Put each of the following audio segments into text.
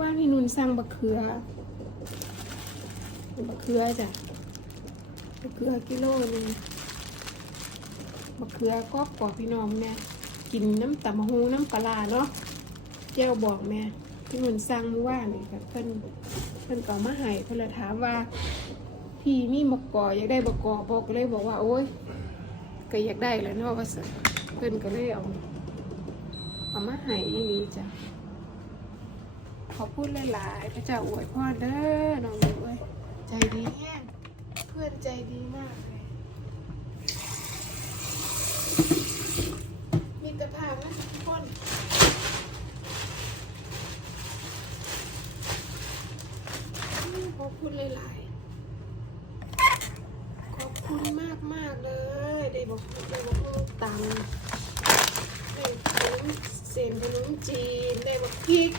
ว่าพี่นุ่นสั่งบักเขือบักเขือจ้ะบักเขือกิโลนึงบักเขือกรอบกรอบพี่น้องแม่กินน้ำตำหูน้ำปลาเนาะเจ้าบอกแม่พี่นุ่นสั่งเมื่อวานนี่กับเพิ่นเพิ่นก็เอมาให้เพิ่นเลยถามว่า พี่มีบักออยากได้บักอบอกเลยบอกว่าโอ๊ยก็อยากได้แหล้วเนาะว่าซั่นเพิ่นก็เลยเอาเอามาให้อีหลีจ้ะ ขอพูดหลายๆพระเจ้าอวยพรเด้อน้องด้วยใจดีแห้งเพื่อนใจดีมากเลยมีแต่ภาพนะทุกคนขอบคุณหลายๆขอบคุณมากมากๆเลย ได้บอกได้บอกตังค์ได้ขนมเส้นขนมจีน ได้บอกพริก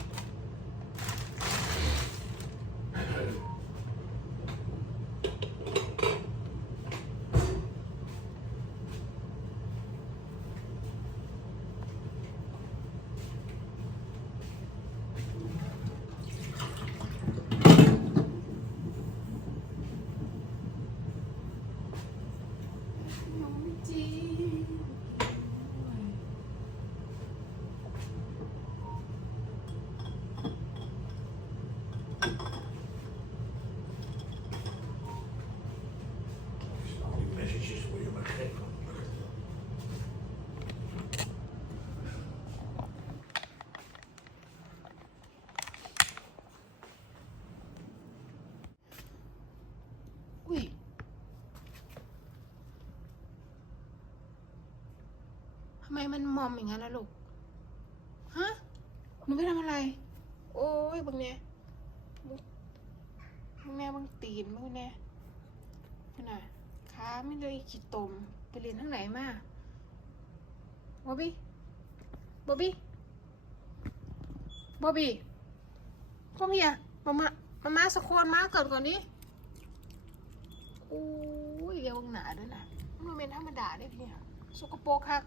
Mm-hmm. ทำไมมันมอมอย่างนั้นล่ะลูก ฮะหนูไปทำอะไร โอ้ยบังเนี่ยบังแน่บังตีนบังแน่ขนาดขาไม่เลยขีดตม ไปเรียนทั้งไหนมาบอบบี้บอบบี้บอบบี้พ่อเมียมามามามาสะโคนมาเกิดก่อนนี้โอ้ยเอวหนาด้วยนะมันเป็นธรรมดาได้พี่สกปรกคัก